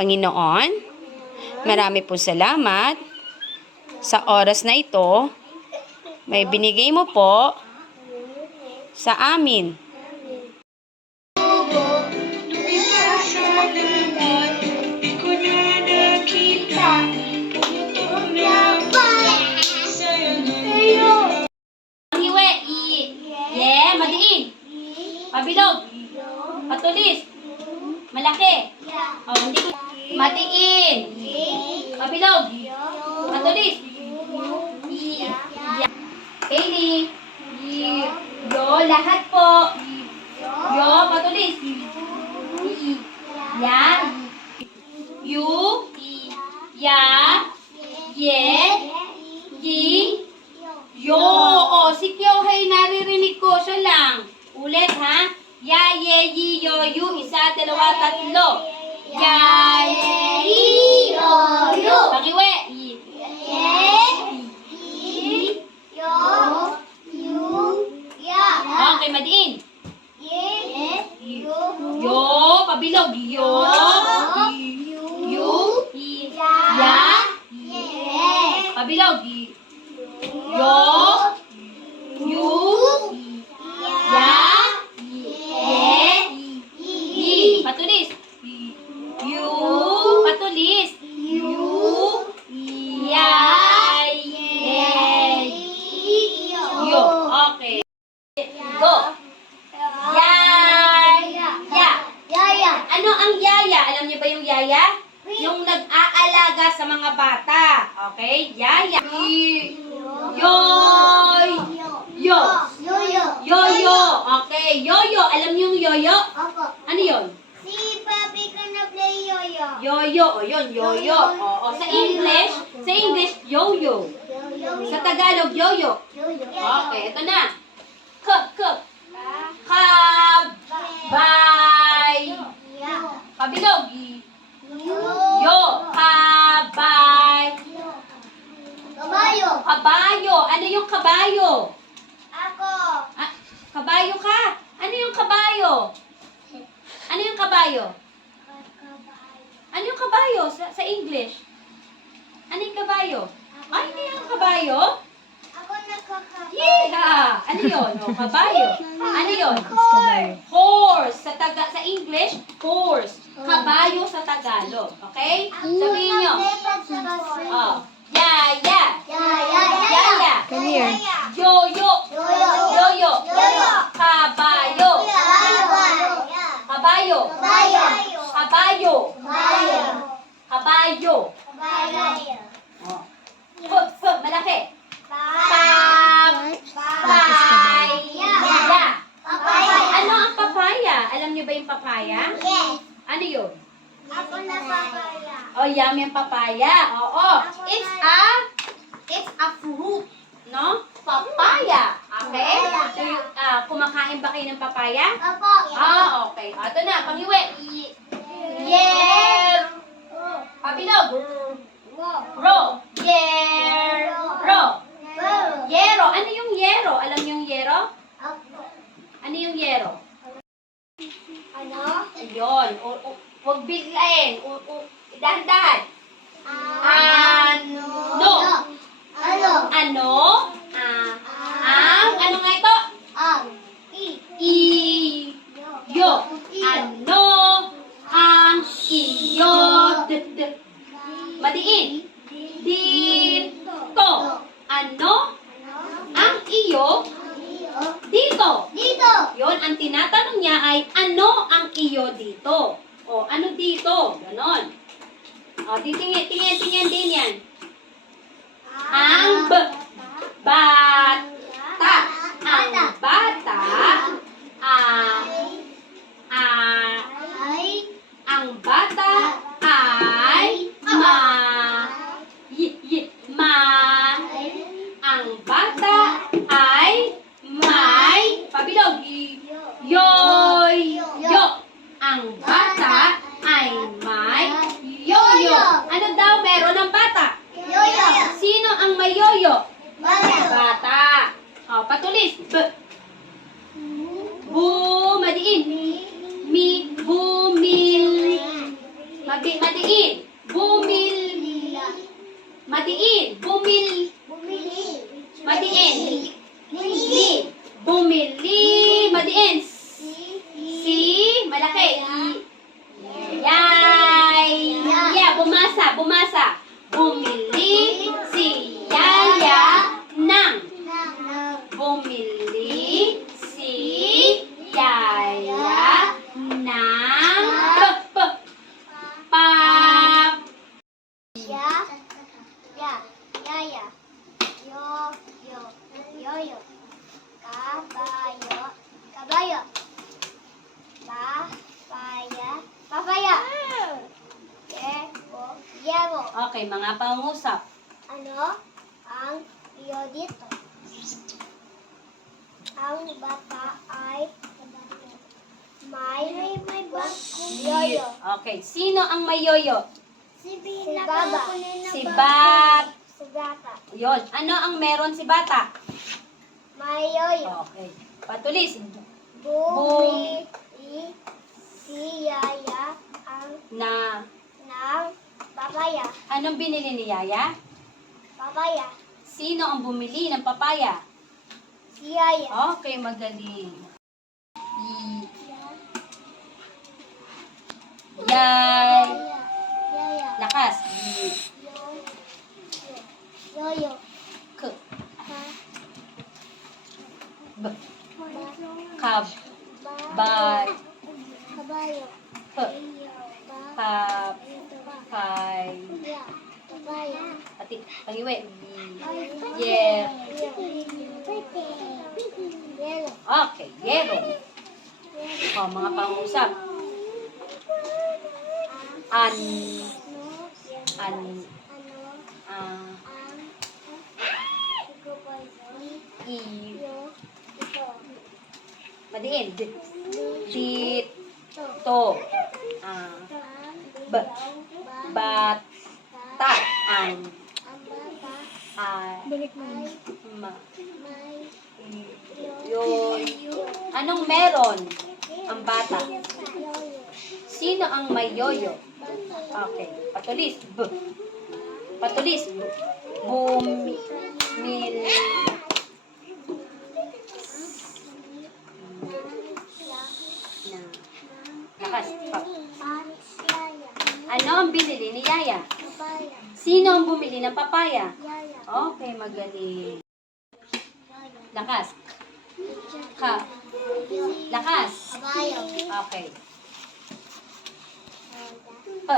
Panginoon, marami pong salamat sa oras na ito. May binigay mo po sa amin. Hiwe, madiin, pabilog, patulis, malaki. Oh, hindi ko. Matiin, pabilog, patulis. Bailey, yo, lahat po. Yo, patulis. Ya, yu, ya, ye, yi, yo. O, si Kyohei, naririnig ko. Siya lang. Ulit, ha? Ya, ye, yi, yo, yu. Isa, dalawa, tatlo. Ya, ye, yi, yo, yu. Pakiwe. Okay, madiin. Yo, pabilog. Yo, yu, ya, pabilog. Yo, yu, ya, ye, yi. Patulis. Yu, patulis. Yu, ya, ye, yo. Okay. Go. Yaya. Ano ang yaya? Alam niyo ba yung yaya? Yung nag-aalaga sa mga bata. Okay? Yaya. Yoy. Yo. Yoyo. Okay. Yoyo. Alam niyo yung yoyo? Ano yun? Si Papi ka na play yoyo. Yoyo. O yun. Yoyo. O sa English, yoyo. Sa Tagalog, yoyo. Okay. Ito na. Kabay. Pabilog. Yo. Kabay. Kabayo. Ano yung kabayo? Ako. Kabayo ka? Ano yung kabayo? Ano yung kabayo? Ano yung kabayo sa English? Ano yung kabayo? Ay, hindi yung kabayo? Ako nakakabayo. Yeah! Ano yun? O, kabayo. Ano yun? Horse. Sa English, horse. Kabayo sa Tagalog. Okay? Sabihin nyo. Oh. Yaya. Come here. Yoyo. Yoyo. Kabayo. Kabayo. Kabayo. Malaki. Papaya. Ano ang papaya? Alam niyo ba yung papaya? Yes. Ano yun? Ako na papaya. Oh, yummy ang papaya. Oo. It's a fruit. No? Papaya. Okay? So, kumakain ba kayo ng papaya? Opo. Okay. Ito na, pangiwi. Pabilog. Ro. Yero. Ano yung yero? Alam niyo yung yero? Ano yung yero? Ano? Ayun. Huwag biglayin. Dahan-dahan. Ano nga ito? Iyo. Ano ang iyo? Madiin. Dito. Ano ang iyo? Dito. Yun, ang tinatanong niya ay, ano ang iyo dito? O, ano dito? Ganon. O, tingin din yan. Ang bata. Ang bata. Ang bata ay ang bata ay may pabilog. Yoyo. Ang bata ay may yoyo. Ano daw meron ng bata? Yoyo. Sino ang may yoyo? Bata. Bata. O, patulis. Madiin. Bumil. Madiin. Madiin. Bumili. Madiin. Bumili. Bumili. Madiin. Si. Malaki. Yay. Yeah, bumasa. Bumili si Yaya ng. Bumili si Yaya ng pap. Yaya. Yoyo. Kabayo. Papaya. Yero. Okay, mga pangusap. Ano ang iyo dito? Ang bata ay may yoyo. Okay, sino ang may yoyo? Si Baba. Si Bat. Si Bata. Yun. Ano ang meron si bata? May yoyo. Okay. Patulis. Bumili si Yaya ang Na. ng papaya. Anong binili ni Yaya? Papaya. Sino ang bumili ng papaya? Si Yaya. Okay, magaling. Yay. Yaya. Lakas. Yoyo. K. B. Kab. Bay. Kabayo. P. Kap. Kay. Papaya. Pati. Pangiwi. Yer. Yellow. Okay, yero. O, mga pangusap. An. I. Madiin. Dit. To. B. Bat. Ta. Ang. Ma. Yun. Anong meron ang bata? Sino ang may yoyo? Okay. Patulis. B. Patulis. Bumil. Lakas. Pa. Ano ang binili ni Yaya? Sino ang bumili ng papaya? Okay, magaling. Lakas. Ka. Lakas. Kabayo. Okay. P.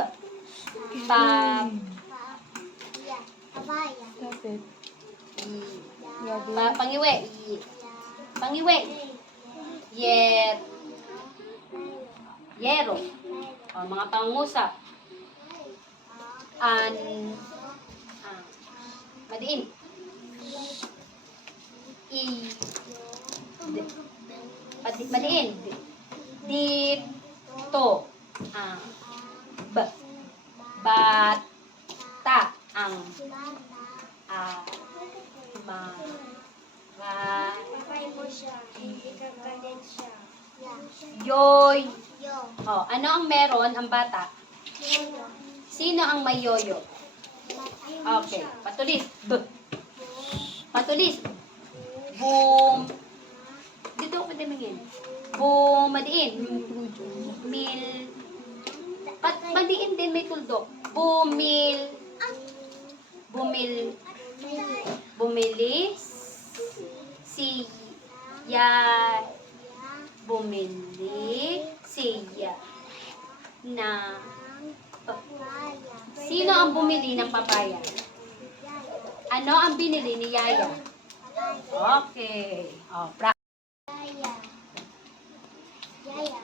Pab. Papaya. Pangiwi. Pangiwi. Yer. Yero. O, mga pangusap. An. Madiin. I. Madiin. Dit. To. B. Bat. Ta. Ang. Ma. Ra. Patay mo siya. Hindi ka galit siya. Yoy. Yo. Oh, ano ang meron ang bata? Yoyo. Sino ang may yoyo? Okay, patulis. B. Patulis. Boom. Dito ako dimingin. Boom. Madiin. Mil. Madiin din may tuldok. Bumil. Bumil. Bumili. Si. Ya. Bumili. Siya. Na. Sino ang bumili ng papaya? Ano ang binili ni Yaya? Okay. Oh, Yaya. Yaya.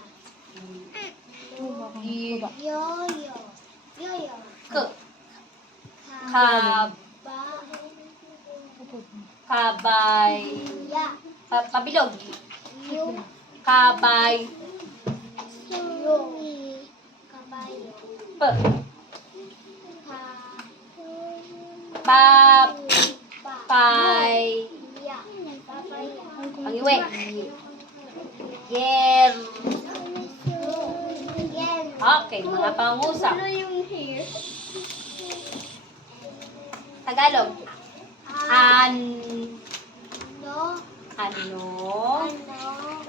Yoyo. Yoyo. K. Kab. Kabay. Ya. Pabilog. Yu. Kabay. Yu. Kabayo. P. Pap. Pay. Ya. Papaya. Pangiwi. Yer. Yen. Okay. Okay, mga pangusap. Ano yung hair? Tagalog. An... No. Ano? Ano?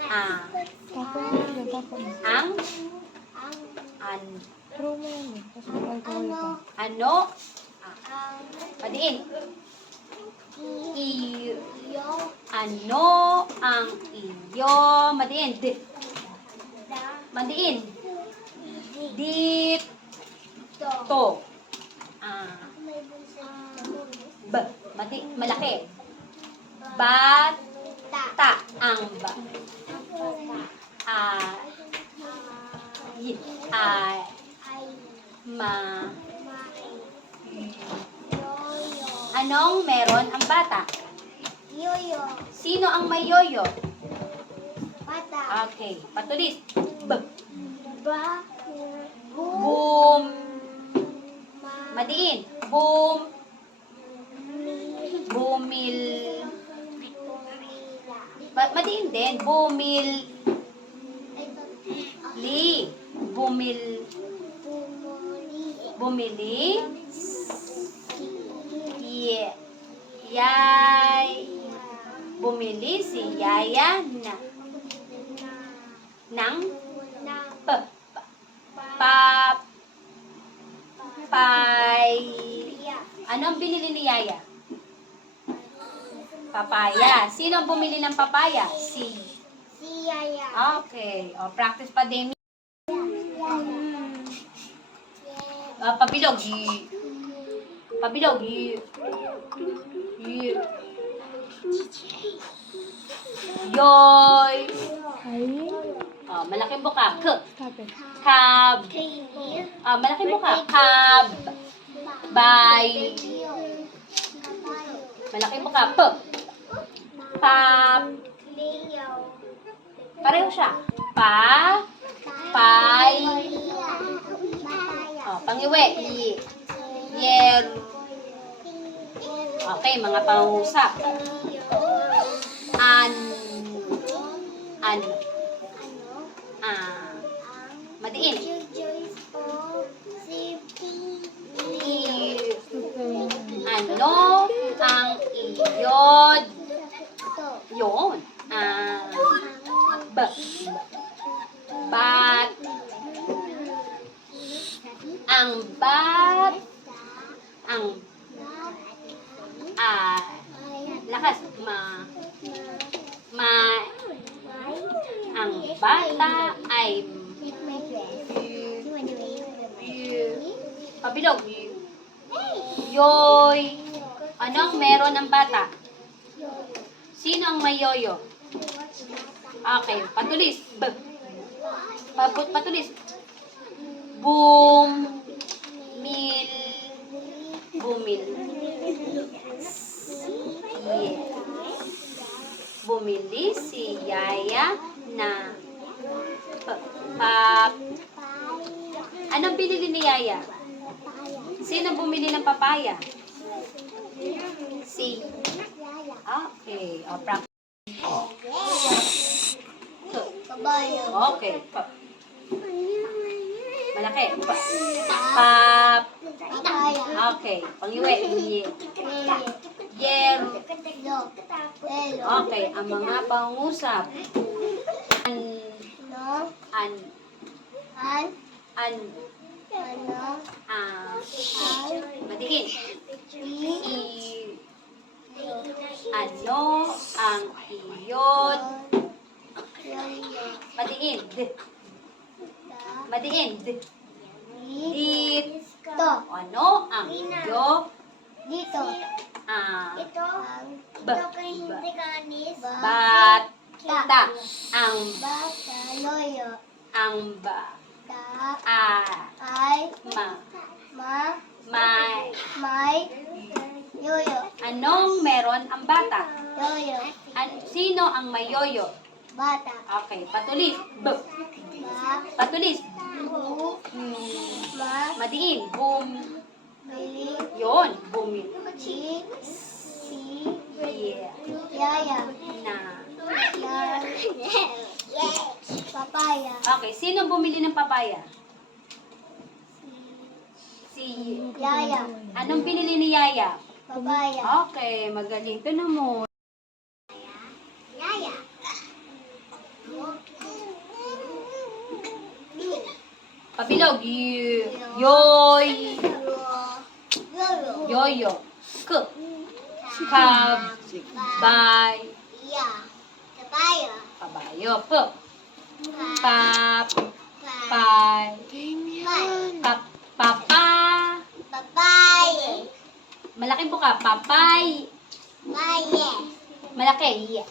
Ang... Ang An... ano? Ano? Ang Madiin. I... iyo Ano ang iyo? Madiin. da Madiin. Dito. to. Ah... May bunsa. Malaki. Bata. Ta. Ang ba. Ah... Ay... Ay. Ma... May. Yoyo. Anong meron ang bata? Yoyo. Sino ang may yoyo? Bata. Okay, patulis. Ba. Boom. Ma. Madiin. Boom. Mi. Bumil. Bumila. Madiin din. Bumil. Ito. Li. Bumil. Bumuli. Bumili. Si. Yay. Bumili si Yaya na. Nang. Na. P. Pa. Pay. Pia. Anong binili ni Yaya? Papaya. Sino ang bumili ng papaya? Si. Si Yaya. Okay. O, practice pa din. Yeah. Pabilog. Y. Pabilog. Y. Y. Yoy. Malaking buka. K. Kab. Malaking buka. Kab. Bay. Malaking buka. P. Pap. Pareho siya. Pa. Pay. Pangiwi. Y. Yer. Okay, mga pangusap. An. Madiin. I. Ano ang iyod? Yun. Bat. Ang bat. Ang lakas. Ang bata ay pabilog. Yoy. Anong meron ng bata? Sino ang may yoyo? Okay, patulis. Patulis. Boom. Mil. Bumil. Yeah. Bumili si Yaya na Anong binili ni Yaya? Sino bumili ng papaya? Si. Okay. Kabayo. Okay. Malaki. Pap. Papaya. Okay. Pangiwi. Yer. Okay. Ang mga pangusap. No. An. Ano. Madiin. I. Ano ang iyod? Madiin. Madiin. Dito. Ano ang iyod? Dito. Ito. Ito kay hindi kanis. Bata. Ang Bata. Loyo. ang ba. Ay. May. Yoyo. Anong meron ang bata? Yoyo. Sino ang may yoyo? Bata. Okay, patulis. Patulis. Madiin. Boom. Bili. Yon. Bumil. Si. Yeah. Yaya. Na. Papaya. Okay, sino bumili ng papaya? Si... Yaya. Anong binili ni Yaya? Papaya. Okay, magaling. Ito na mo. Yaya. Pabilog. Yoy. Yoyo. Yoyo. K. Kab. Bay. Ya. Papaya. Kabayo. P. Pap. Pay. Pap. Papa. Papaya. Malaking buka. Papay. Papaya. Malaki. Yeah.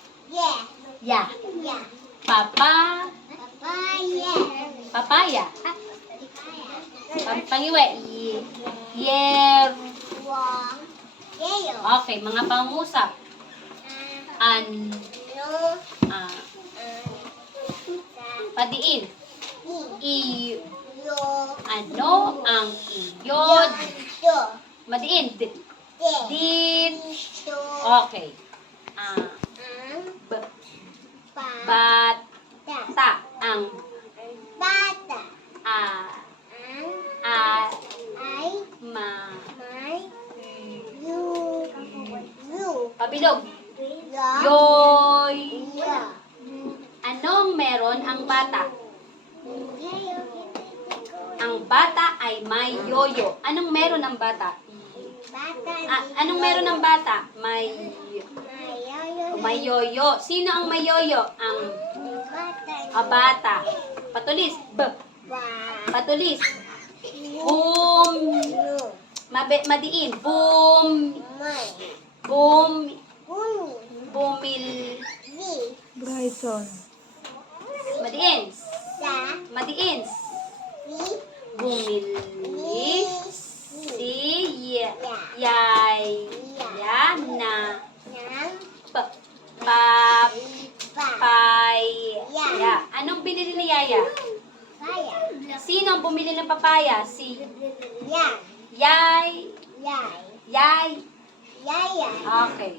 Ya. Yeah. Papa. Papaya. Papaya. Pangiwe. Yer. Wong. Yayo. Okay, mga pangusap. An. No. Ah, padiin. I. Yo. Ano ang iyod? Yo. Madiin. D. De. Dit. Do. Okay. Ah, b. Pa. Bat. Ta. Ta. Ang. Bata. A. Ang. A. Ay. Ma. May. You. You. Pabilog. Yo. Yoy. Yo. Anong meron ang bata? Yayo. Ang bata ay may yoyo. Anong meron ang bata? Bata. Anong meron ng bata? Mayayo. May yoyo. Sino ang may yoyo? Ang Bata. bata. Patulis. B. Ba. Patulis. Boom. No. Madiin. Boom. May. Boom. Uni. Bumil. Di. Bryson. Madiin. Sa. Madiin. Si. Bumili. Si. Si. Yay. Yana. Nang. P. Pap. Pa. Pay. Ya. Anong binili ni Yaya? Kaya. Sino ang bumili ng papaya? Si Yan. Yay. Yay. Yay. Yaya. Okay.